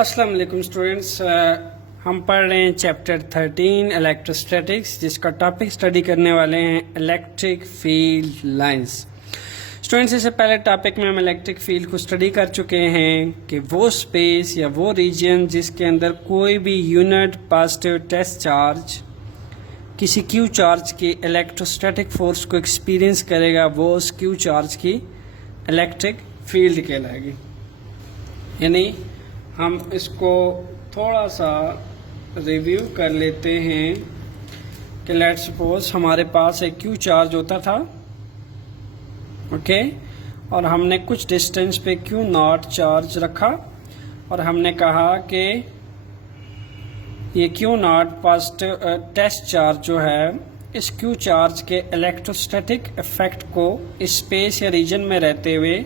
अस्सलाम वालेकुम स्टूडेंट्स, हम पढ़ रहे हैं चैप्टर 13 इलेक्ट्रोस्टैटिक्स, जिसका टॉपिक स्टडी करने वाले हैं इलेक्ट्रिक फील्ड लाइंस। स्टूडेंट्स, इससे पहले टॉपिक में हम इलेक्ट्रिक फील्ड को स्टडी कर चुके हैं कि वो स्पेस या वो रीजन जिसके अंदर कोई भी यूनिट पॉजिटिव टेस्ट चार्ज किसी क्यू चार्ज की इलेक्ट्रोस्टैटिक फोर्स को एक्सपीरियंस करेगा, वो उस क्यू चार्ज की इलेक्ट्रिक फील्ड कहलाएगी। यानी हम इसको थोड़ा सा रिव्यू कर लेते हैं कि लेट्स सपोज हमारे पास एक क्यू चार्ज होता था, ओके, और हमने कुछ डिस्टेंस पे क्यू नॉट चार्ज रखा और हमने कहा कि ये Q naught positive test charge जो है इस क्यू चार्ज के इलेक्ट्रोस्टैटिक इफेक्ट को इस स्पेस या रीजन में रहते हुए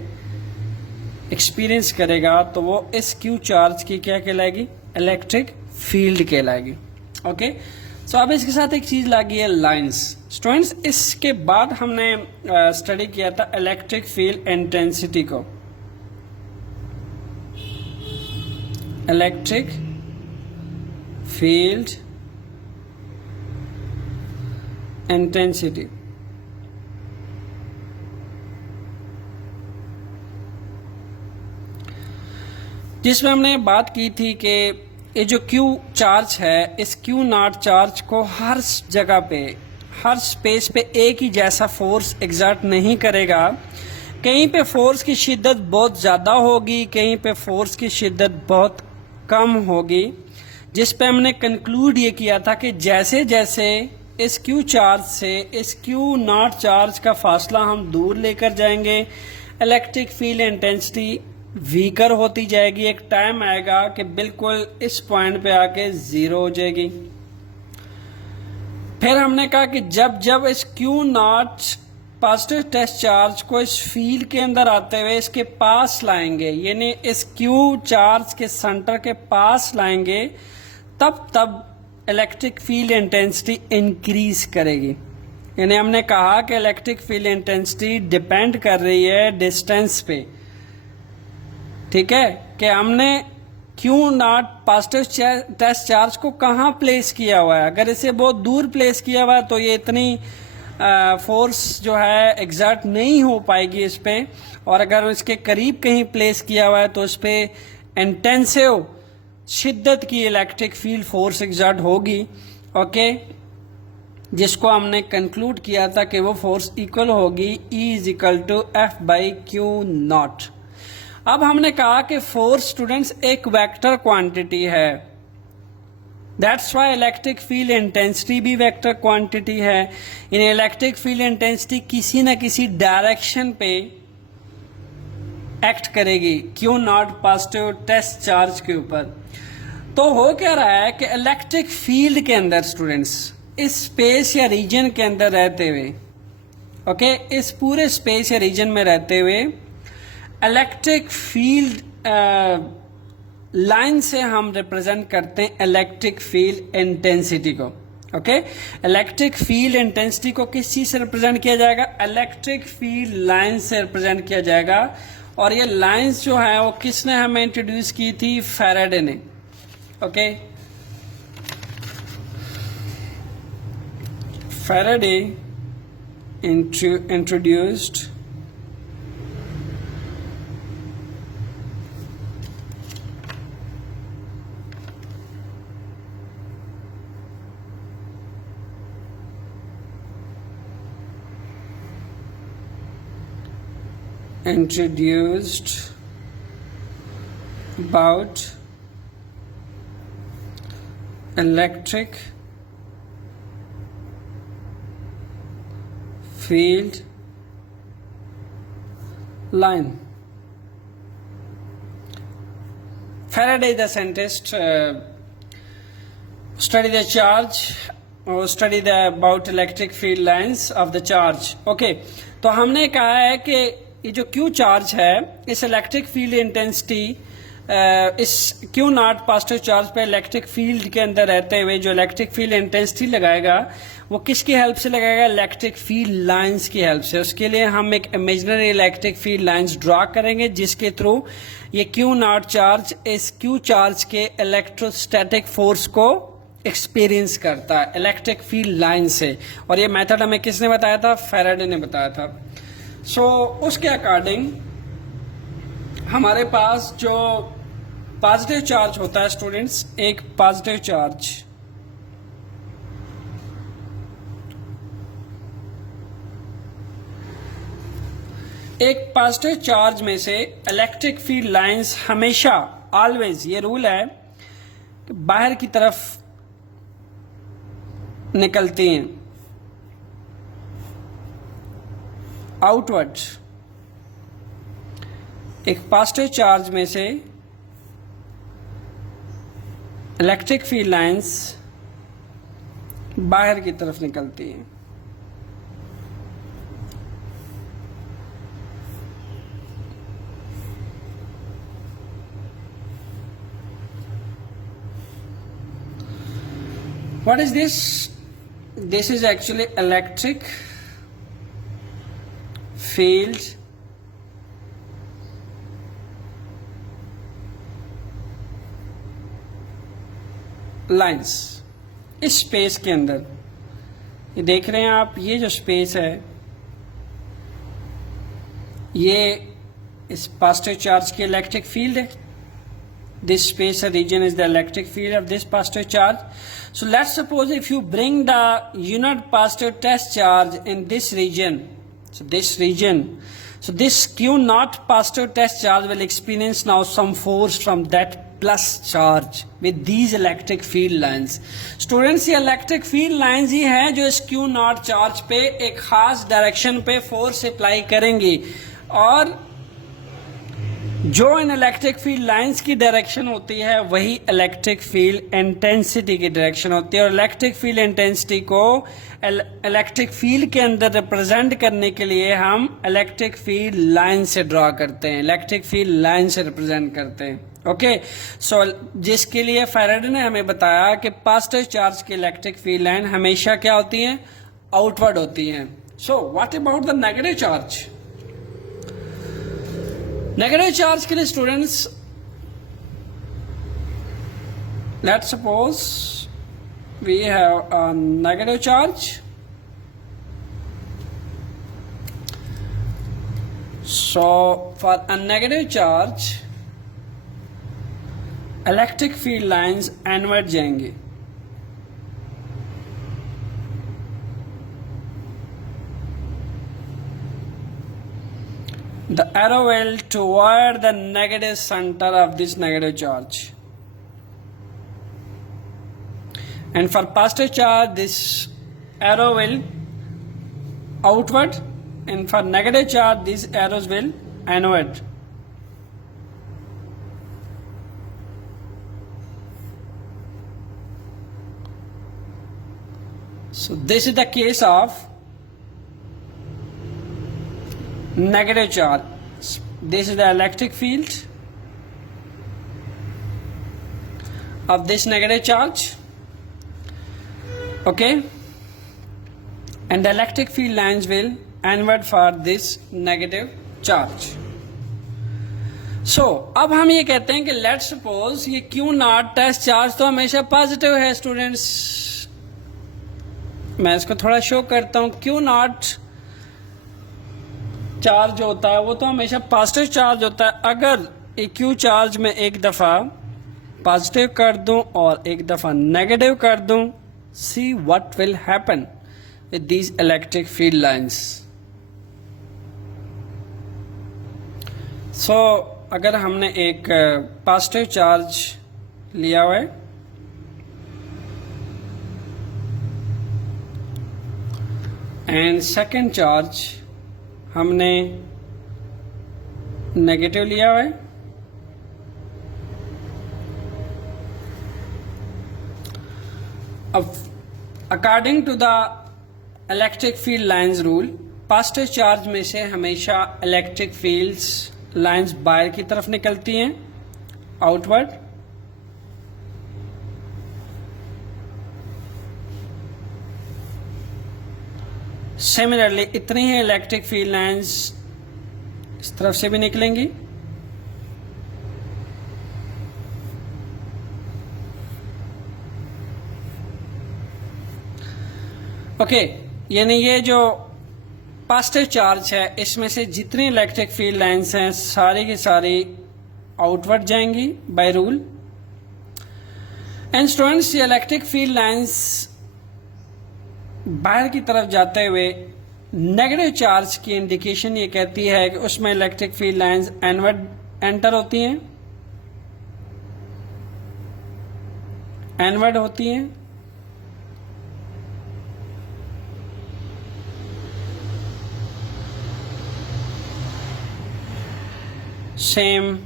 एक्सपीरियंस करेगा, तो वो इस क्यू चार्ज की क्या कहलाएगी? इलेक्ट्रिक फील्ड कहलाएगी। ओके, सो अब इसके साथ एक चीज लगी है लाइंस। स्टूडेंट्स, इसके बाद हमने स्टडी किया था इलेक्ट्रिक फील्ड इंटेंसिटी को। इलेक्ट्रिक फील्ड इंटेंसिटी, जिसमें हमने बात की थी कि ये जो क्यू चार्ज है, इस क्यू नॉट चार्ज को हर जगह पे, हर स्पेस पे एक ही जैसा फोर्स एग्जर्ट नहीं करेगा। कहीं पे फोर्स की शिद्दत बहुत ज़्यादा होगी, कहीं पे फोर्स की शिद्दत बहुत कम होगी, जिस पे हमने कंक्लूड ये किया था कि जैसे जैसे इस क्यू चार्ज से इस क्यू नॉट चार्ज का फासला हम दूर लेकर जाएंगे, इलेक्ट्रिक फील्ड इंटेंसिटी वीकर होती जाएगी। एक टाइम आएगा कि बिल्कुल इस पॉइंट पे आके जीरो हो जाएगी। फिर हमने कहा कि जब जब इस Q naught positive test charge को इस फील्ड के अंदर आते हुए इसके पास लाएंगे, यानी इस क्यू चार्ज के सेंटर के पास लाएंगे, तब इलेक्ट्रिक फील्ड इंटेंसिटी इंक्रीज करेगी। यानी हमने कहा कि इलेक्ट्रिक फील्ड इंटेंसिटी डिपेंड कर रही है डिस्टेंस पे। ठीक है, कि हमने Q naught positive test charge को कहाँ प्लेस किया हुआ है। अगर इसे बहुत दूर प्लेस किया हुआ है तो ये इतनी फोर्स जो है एग्जर्ट नहीं हो पाएगी इस पे, और अगर इसके करीब कहीं प्लेस किया हुआ है तो इस पे इंटेंसिव शिद्दत की इलेक्ट्रिक फील्ड फोर्स एग्जर्ट होगी। ओके, जिसको हमने कंक्लूड किया था कि वो फोर्स इक्वल होगी E=F/Q0। अब हमने कहा कि फोर्स स्टूडेंट्स एक वेक्टर क्वांटिटी है, that's why electric field intensity भी वेक्टर क्वांटिटी है। इन इलेक्ट्रिक फील्ड इंटेंसिटी किसी न किसी डायरेक्शन पे एक्ट करेगी Q naught positive test charge के ऊपर। तो हो क्या रहा है कि इलेक्ट्रिक फील्ड के अंदर स्टूडेंट्स इस स्पेस या रीजन के अंदर रहते हुए, ओके, इस पूरे स्पेस या रीजन में रहते हुए इलेक्ट्रिक फील्ड लाइन से हम रिप्रेजेंट करते हैं इलेक्ट्रिक फील्ड इंटेंसिटी को। ओके, इलेक्ट्रिक फील्ड इंटेंसिटी को किस चीज से रिप्रेजेंट किया जाएगा? इलेक्ट्रिक फील्ड लाइन से रिप्रेजेंट किया जाएगा। और ये लाइंस जो है वो किसने हमें इंट्रोड्यूस की थी? फैराडे ने। Okay, Faraday introduced about electric field line. Faraday, the scientist, study the charge or study the about electric field lines of the charge. Okay, तो हमने कहा है कि ये जो क्यू चार्ज है, इस इलेक्ट्रिक फील्ड इंटेंसिटी इस क्यू नॉट पॉजिटिव चार्ज पे इलेक्ट्रिक फील्ड के अंदर रहते हुए जो इलेक्ट्रिक फील्ड इंटेंसिटी लगाएगा वो किसकी हेल्प से लगाएगा? इलेक्ट्रिक फील्ड लाइंस की हेल्प से। उसके लिए हम एक imaginary electric field lines draw करेंगे जिसके थ्रू ये क्यू नॉट चार्ज इस क्यू चार्ज के इलेक्ट्रोस्टैटिक फोर्स को एक्सपीरियंस करता है इलेक्ट्रिक फील्ड लाइन से। और ये मेथड हमें किसने बताया था? फैराडे ने बताया था। सो उसके अकॉर्डिंग हमारे पास जो पॉजिटिव चार्ज होता है स्टूडेंट्स, एक पॉजिटिव चार्ज में से इलेक्ट्रिक फील्ड लाइंस हमेशा ऑलवेज, ये रूल है कि बाहर की तरफ निकलती हैं, आउटवर्ड। एक पॉजिटिव चार्ज में से इलेक्ट्रिक फील्ड लाइंस बाहर की तरफ निकलती हैं। What is this? This is actually electric field lines. इस स्पेस के अंदर ये देख रहे हैं आप, ये जो स्पेस है ये इस पॉजिटिव चार्ज की इलेक्ट्रिक फील्ड है। This space or region is the electric field of this positive charge. So let's suppose if you bring the unit positive test charge in this region, so this Q naught positive test charge will experience now some force from that plus charge with these electric field lines. Students, ये electric field lines ही है जो इस Q naught charge पे एक खास direction पे force apply करेंगी, और जो इन इलेक्ट्रिक फील्ड लाइंस की डायरेक्शन होती है वही इलेक्ट्रिक फील्ड इंटेंसिटी की डायरेक्शन होती है। और इलेक्ट्रिक फील्ड इंटेंसिटी को इलेक्ट्रिक फील्ड के अंदर रिप्रेजेंट करने के लिए हम इलेक्ट्रिक फील्ड लाइन से ड्रॉ करते हैं, इलेक्ट्रिक फील्ड लाइन से रिप्रेजेंट करते हैं। ओके, सो जिसके लिए फैराडे ने हमें बताया कि पॉजिटिव चार्ज की इलेक्ट्रिक फील्ड लाइन हमेशा क्या होती है? आउटवर्ड होती हैं। So what about the negative charge? Negative charge के लिए students, let's suppose we have a negative charge, so for a negative charge electric field lines inward जाएंगे। The arrow will toward the negative center of this negative charge, and for positive charge this arrow will outward, and for negative charge these arrows will inward. So this is the case of negative charge. This is the electric field of this negative charge, okay, and the electric field lines will inward for this negative charge. So अब हम ये कहते हैं कि let's suppose ये Q naught test charge तो हमेशा positive है स्टूडेंट्स। मैं इसको थोड़ा शो करता हूँ। Q naught चार्ज जो होता है वो तो हमेशा पॉजिटिव चार्ज होता है। अगर एक क्यू चार्ज में एक दफा पॉजिटिव कर दूं और एक दफा नेगेटिव कर दूं, see what will happen with these electric field lines. So अगर हमने एक पॉजिटिव चार्ज लिया हुआ है एंड सेकेंड चार्ज हमने नेगेटिव लिया हुआ है, अब according to the electric field lines rule, positive charge में से हमेशा इलेक्ट्रिक फील्ड्स लाइंस बाहर की तरफ निकलती हैं आउटवर्ड, सिमिलरली इतनी ही इलेक्ट्रिक फील्ड लाइंस इस तरफ से भी निकलेंगी। ओके, यानी ये जो पॉजिटिव चार्ज है इसमें से जितनी इलेक्ट्रिक फील्ड लाइंस हैं सारी की सारी आउटवर्ड जाएंगी बाय रूल। एंड स्टूडेंट्स, ये इलेक्ट्रिक फील्ड लाइंस बाहर की तरफ जाते हुए नेगेटिव चार्ज की इंडिकेशन ये कहती है कि उसमें इलेक्ट्रिक फील्ड लाइंस एनवर्ड एंटर होती हैं, एनवर्ड होती हैं। सेम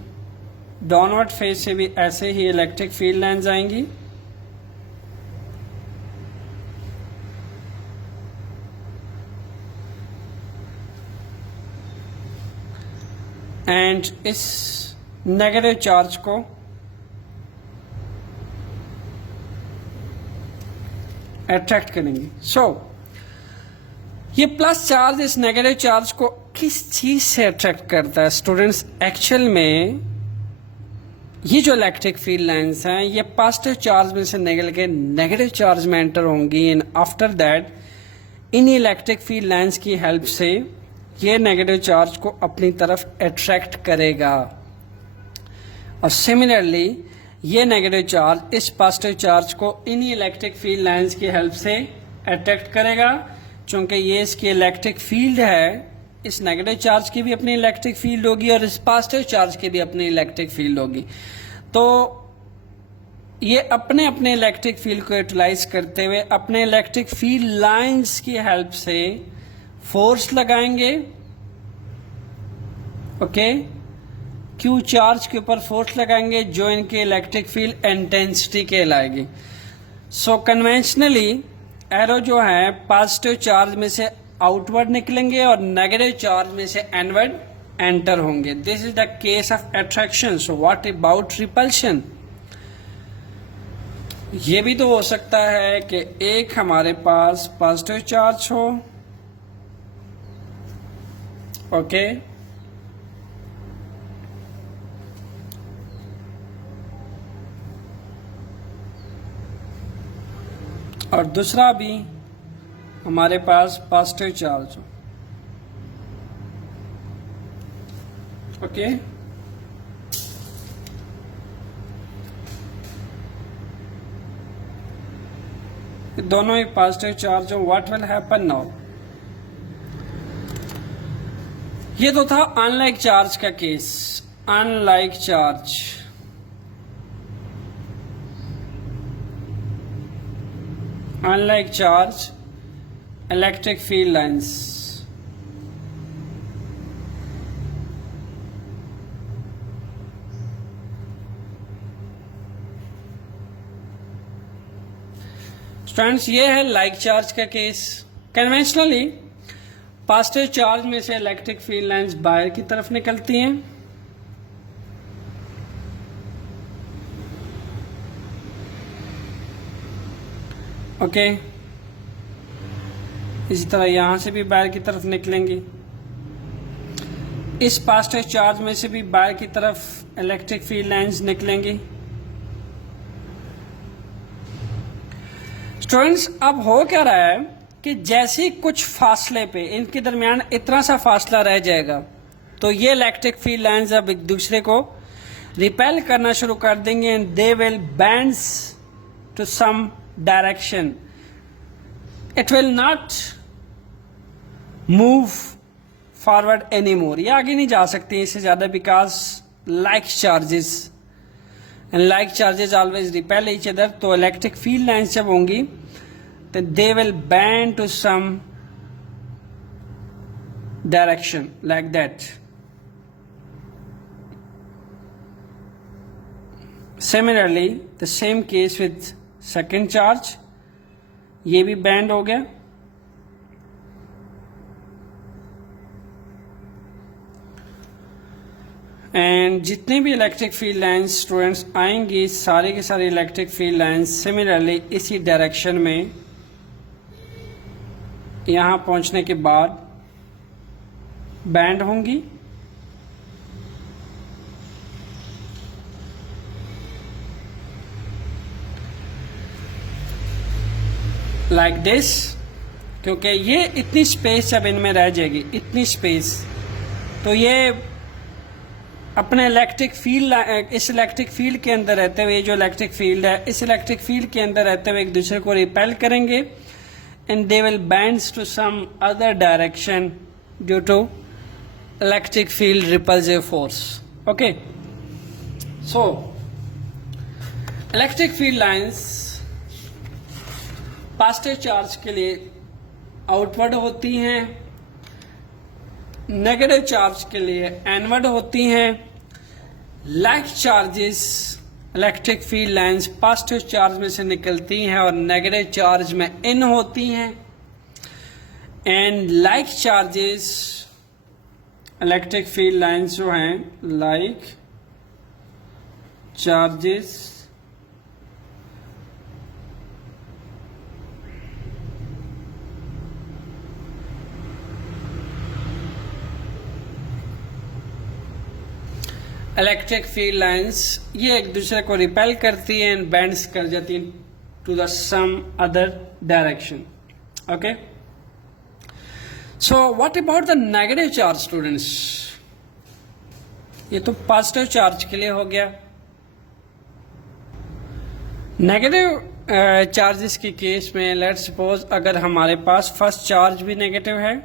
डाउनवर्ड फेज से भी ऐसे ही इलेक्ट्रिक फील्ड लाइंस आएंगी। एंड इस नेगेटिव चार्ज को अट्रैक्ट करेंगे। सो ये प्लस चार्ज इस नेगेटिव चार्ज को किस चीज से अट्रैक्ट करता है स्टूडेंट्स? एक्चुअल में ये जो इलेक्ट्रिक फील्ड लाइंस हैं ये पॉजिटिव चार्ज में से निकल के नेगेटिव चार्ज में एंटर होंगी and after that in electric field lines की हेल्प से ये नेगेटिव चार्ज को अपनी तरफ अट्रैक्ट करेगा और सिमिलरली ये नेगेटिव चार्ज इस पॉजिटिव चार्ज को इन इलेक्ट्रिक फील्ड लाइंस की हेल्प से अट्रैक्ट करेगा। चूंकि ये इसकी इलेक्ट्रिक फील्ड है, इस नेगेटिव चार्ज की भी अपनी इलेक्ट्रिक फील्ड होगी और इस पॉजिटिव चार्ज की भी अपनी इलेक्ट्रिक फील्ड होगी। तो ये अपने अपने इलेक्ट्रिक फील्ड को यूटिलाइज करते हुए अपने इलेक्ट्रिक फील्ड लाइंस की हेल्प से फोर्स लगाएंगे। ओके, क्यू चार्ज के ऊपर फोर्स लगाएंगे जो इनके इलेक्ट्रिक फील्ड इंटेंसिटी कहलाएगी। सो कन्वेंशनली एरो जो है पॉजिटिव चार्ज में से आउटवर्ड निकलेंगे और नेगेटिव चार्ज में से इनवर्ड एंटर होंगे। This is the case of attraction. So what about repulsion? ये भी तो हो सकता है कि एक हमारे पास पॉजिटिव चार्ज हो, ओके, और दूसरा भी हमारे पास पॉजिटिव चार्ज हो, ओके। दोनों ही पॉजिटिव चार्ज हो, व्हाट विल हैपन नाउ? ये तो था अनलाइक चार्ज का case. Unlike charge, unlike charge electric field lines. Students, ये है लाइक चार्ज का केस। कन्वेंशनली पॉजिटिव चार्ज में से इलेक्ट्रिक फील्ड लाइंस बाहर की तरफ निकलती हैं, ओके। इसी तरह यहां से भी बाहर की तरफ निकलेंगी। इस पॉजिटिव चार्ज में से भी बाहर की तरफ इलेक्ट्रिक फील्ड लाइंस निकलेंगी। स्टूडेंट्स, अब हो क्या रहा है कि जैसे ही कुछ फासले पे इनके दरमियान इतना सा फासला रह जाएगा तो ये इलेक्ट्रिक फील्ड लाइंस अब एक दूसरे को रिपेल करना शुरू कर देंगे and they will bends to some direction. It will not move forward any more, ये आगे नहीं जा सकती इससे ज्यादा, because like charges and like charges always repel each other. तो इलेक्ट्रिक फील्ड लाइंस जब होंगी तो they will bend to some direction like that. Similarly the same case with second charge, ये भी बैंड हो गया। एंड जितने भी इलेक्ट्रिक फील्ड लाइंस स्टूडेंट्स आएंगी सारी की सारी इलेक्ट्रिक फील्ड लाइंस सिमिलरली इसी डायरेक्शन में यहाँ पहुँचने के बाद बैंड होंगी। लाइक दिस, क्योंकि ये इतनी स्पेस जब इनमें रह जाएगी, इतनी स्पेस, तो ये अपने इलेक्ट्रिक फील्ड, इस इलेक्ट्रिक फील्ड के अंदर रहते हुए, जो इलेक्ट्रिक फील्ड है इस इलेक्ट्रिक फील्ड के अंदर रहते हुए एक दूसरे को रिपेल करेंगे and they will bends to some other direction due to electric field repulsive force. Okay, so electric field lines positive charge के लिए आउटवर्ड होती हैं, नेगेटिव चार्ज के लिए इनवर्ड होती हैं। Like charges electric field lines positive charge में से निकलती हैं और नेगेटिव चार्ज में इन होती हैं। And like charges electric field lines जो हैं, like charges electric field lines ये एक दूसरे को रिपेल करती हैं एंड बेंड्स कर जाती हैं to the some other direction. Okay, so what about the negative charge students? ये तो पॉजिटिव चार्ज के लिए हो गया। नेगेटिव चार्जेस के केस में लेट्स सपोज अगर हमारे पास फर्स्ट चार्ज भी नेगेटिव है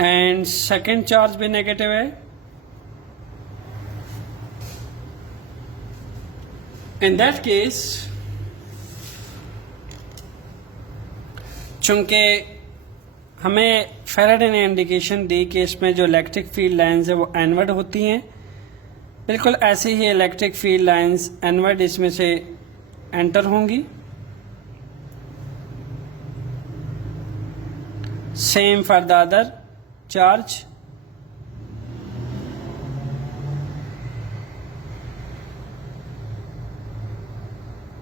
एंड सेकेंड चार्ज भी नेगेटिव है, इन दैट केस चूंकि हमें फैराडे ने इंडिकेशन दी कि इसमें जो इलेक्ट्रिक फील्ड लाइंस है वो एनवर्ड होती हैं, बिल्कुल ऐसे ही इलेक्ट्रिक फील्ड लाइंस एनवर्ड इसमें से एंटर होंगी। Same for the other charge,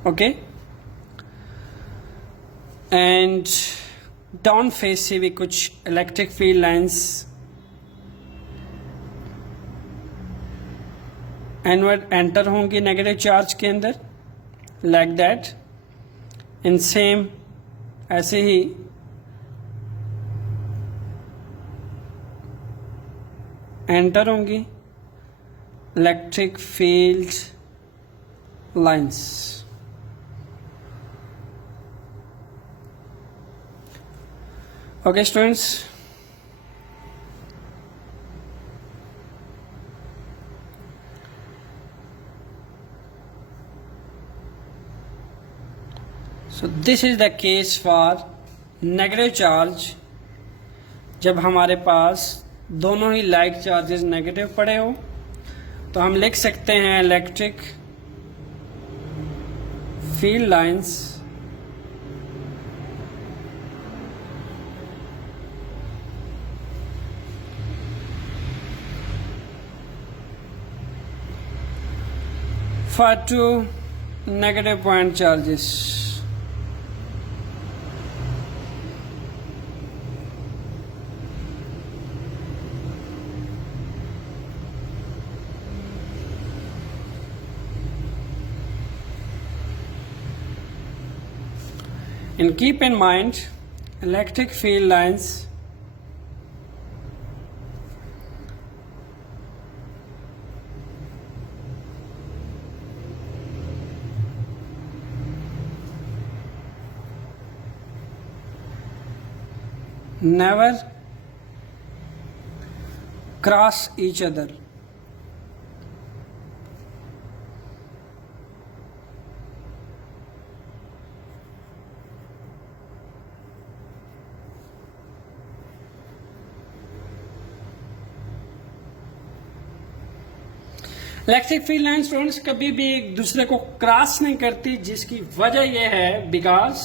okay, and down face से भी कुछ इलेक्ट्रिक फील्ड लाइंस एनवर्ड एंटर होंगी नेगेटिव चार्ज के अंदर, लाइक दैट। इन सेम ऐसे ही एंटर होंगी electric field lines. Okay students, so this is the case for negative charge. जब हमारे पास दोनों ही लाइक चार्जेस नेगेटिव पड़े हो तो हम लिख सकते हैं electric field lines for two negative point charges. And keep in mind, electric field lines never cross each other. Electric field line students कभी भी एक दूसरे को क्रॉस नहीं करती, जिसकी वजह यह है बिकॉज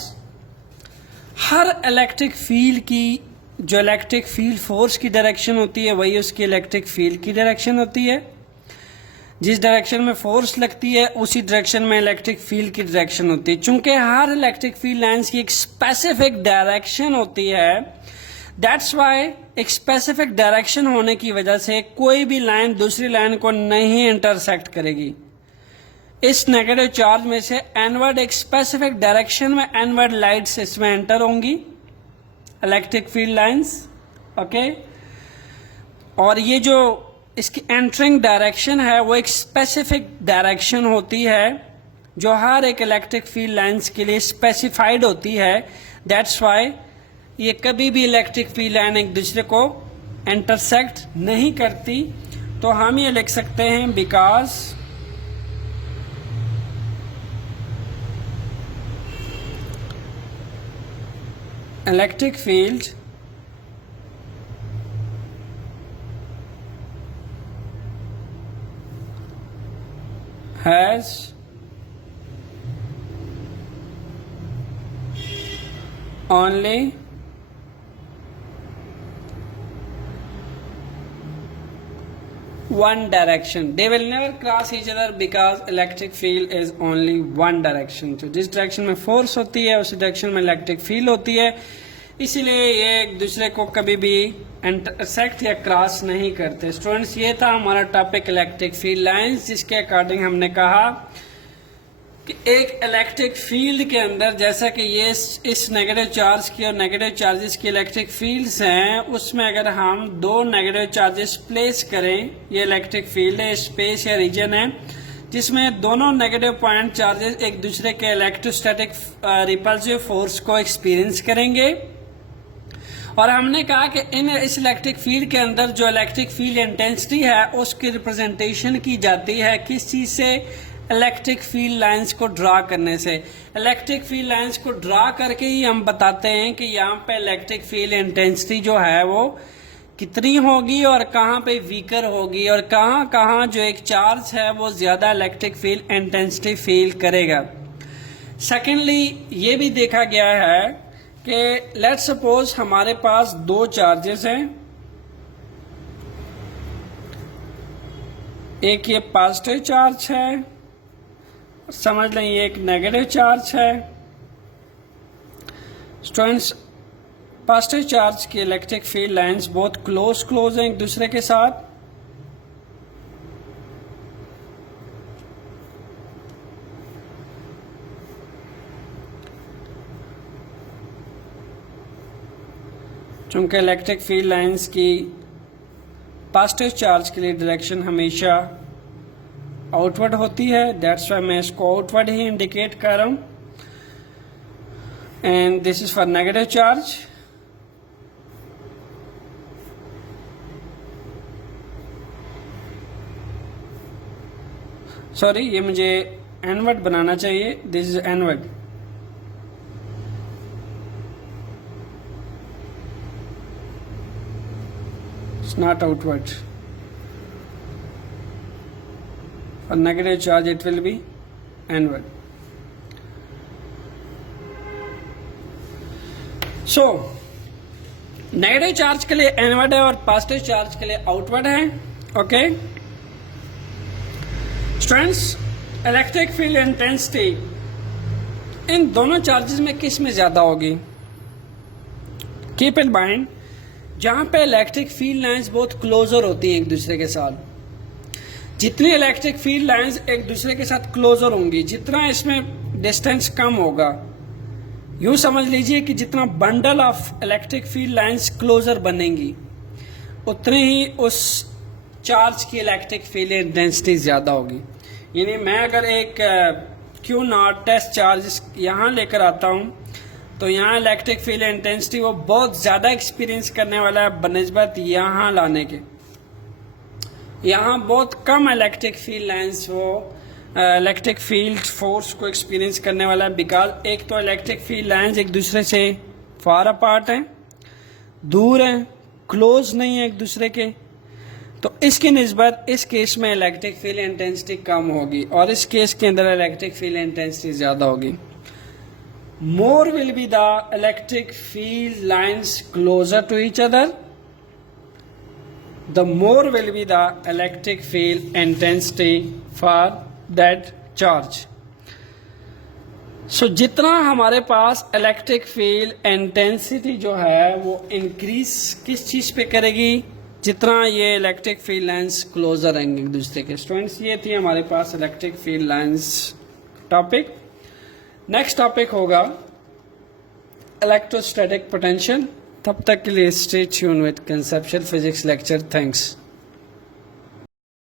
हर इलेक्ट्रिक फील्ड की जो इलेक्ट्रिक फील्ड फोर्स की डायरेक्शन होती है वही उसकी इलेक्ट्रिक फील्ड की डायरेक्शन होती है। जिस डायरेक्शन में फोर्स लगती है उसी डायरेक्शन में इलेक्ट्रिक फील्ड की डायरेक्शन होती है। चूंकि हर इलेक्ट्रिक फील्ड लाइंस की एक स्पेसिफिक डायरेक्शन होती है, दैट्स वाई एक स्पेसिफिक डायरेक्शन होने की वजह से कोई भी लाइन दूसरी लाइन को नहीं इंटरसेक्ट करेगी। इस नेगेटिव चार्ज में से एनवर्ड एक स्पेसिफिक डायरेक्शन में एनवर्ड लाइट्स इसमें एंटर होंगी, इलेक्ट्रिक फील्ड लाइंस, ओके। और ये जो इसकी एंटरिंग डायरेक्शन है वो एक स्पेसिफिक डायरेक्शन होती है जो हर एक इलेक्ट्रिक फील्ड लाइंस के लिए स्पेसिफाइड होती है। दैट्स वाई ये कभी भी इलेक्ट्रिक फील्ड लाइन एक दूसरे को इंटरसेक्ट नहीं करती। तो हम ये लिख सकते हैं because electric field has only one direction. They will never cross each other because electric field is only one direction. तो जिस डायरेक्शन में फोर्स होती है उसी डायरेक्शन में इलेक्ट्रिक फील्ड होती है, इसीलिए ये एक दूसरे को कभी भी इंटरसेक्ट या क्रॉस नहीं करते। स्टूडेंट्स, ये था हमारा टॉपिक इलेक्ट्रिक फील्ड लाइंस, जिसके अकॉर्डिंग हमने कहा कि एक इलेक्ट्रिक फील्ड के अंदर जैसा कि ये इस नेगेटिव चार्ज की और नेगेटिव चार्जेस की इलेक्ट्रिक फील्ड्स हैं, उसमें अगर हम दो नेगेटिव चार्जेस प्लेस करें, ये इलेक्ट्रिक फील्ड है, स्पेस या रीजन है जिसमें दोनों नेगेटिव पॉइंट चार्जेस एक दूसरे के इलेक्ट्रोस्टैटिक रिपल्सिव फोर्स को एक्सपीरियंस करेंगे। और हमने कहा कि इस इलेक्ट्रिक फील्ड के अंदर जो इलेक्ट्रिक फील्ड इंटेंसिटी है उसकी रिप्रेजेंटेशन की जाती है किस चीज से? इलेक्ट्रिक फील्ड लाइंस को ड्रा करने से। इलेक्ट्रिक फील्ड लाइंस को ड्रा करके ही हम बताते हैं कि यहाँ पे इलेक्ट्रिक फील्ड इंटेंसिटी जो है वो कितनी होगी और कहाँ पे वीकर होगी और कहाँ कहाँ जो एक चार्ज है वो ज्यादा इलेक्ट्रिक फील्ड इंटेंसिटी फील करेगा। सेकेंडली ये भी देखा गया है कि लेट्स सपोज हमारे पास दो चार्जेस हैं, एक ये पॉजिटिव चार्ज है, समझ लें ये एक नेगेटिव चार्ज है। स्टूडेंट्स, पॉजिटिव चार्ज की इलेक्ट्रिक फील्ड लाइंस बहुत क्लोज हैं एक दूसरे के साथ। चूंकि इलेक्ट्रिक फील्ड लाइंस की पॉजिटिव चार्ज के लिए डायरेक्शन हमेशा आउटवर्ड होती है, दैट्स वाई मैं इसको आउटवर्ड ही इंडिकेट कर रहा हूं। And this is for negative charge. Sorry, ये मुझे एनवर्ड बनाना चाहिए, this is एनवर्ड। It's not outward. For negative charge it will be inward. So negative charge के लिए इनवर्ड है और पॉजिटिव चार्ज के लिए आउटवर्ड है। Okay students, electric field intensity in दोनों चार्जेस में किस में ज्यादा होगी? कीप इन माइंड, जहां पे इलेक्ट्रिक फील्ड लाइंस बहुत क्लोजर होती हैं एक दूसरे के साथ, जितनी इलेक्ट्रिक फील्ड लाइंस एक दूसरे के साथ क्लोजर होंगी, जितना इसमें डिस्टेंस कम होगा, यूं समझ लीजिए कि जितना bundle of electric field lines closer बनेंगी उतने ही उस चार्ज की इलेक्ट्रिक फील्ड इंटेंसिटी ज्यादा होगी। यानी मैं अगर एक क्यू नॉट टेस्ट चार्ज यहां लेकर आता हूं तो यहाँ इलेक्ट्रिक फील्ड इंटेंसिटी वो बहुत ज्यादा एक्सपीरियंस करने वाला है बनस्बत यहाँ लाने के। यहाँ बहुत कम इलेक्ट्रिक फील्ड लाइंस वो इलेक्ट्रिक फील्ड फोर्स को एक्सपीरियंस करने वाला है, बिकॉज एक तो इलेक्ट्रिक फील्ड लाइंस एक दूसरे से फार अपार्ट हैं, दूर हैं, क्लोज नहीं है एक दूसरे के, तो इसकी निस्बत इस केस में इलेक्ट्रिक फील्ड इंटेंसिटी कम होगी और इस केस के अंदर इलेक्ट्रिक फील्ड इंटेंसिटी ज्यादा होगी। more will be the electric field lines closer to each other, the more will be the electric field intensity for that charge. सो जितना हमारे पास इलेक्ट्रिक फील्ड इंटेंसिटी जो है वो इंक्रीज किस चीज़ पे करेगी, जितना ये इलेक्ट्रिक फील्ड लाइंस क्लोजर रहेंगे एक दूसरे के। स्टूडेंट्स ये थी हमारे पास electric field lines topic. Next topic होगा इलेक्ट्रोस्टैटिक पोटेंशियल। तब तक के लिए stay tune with conceptual physics lecture. Thanks.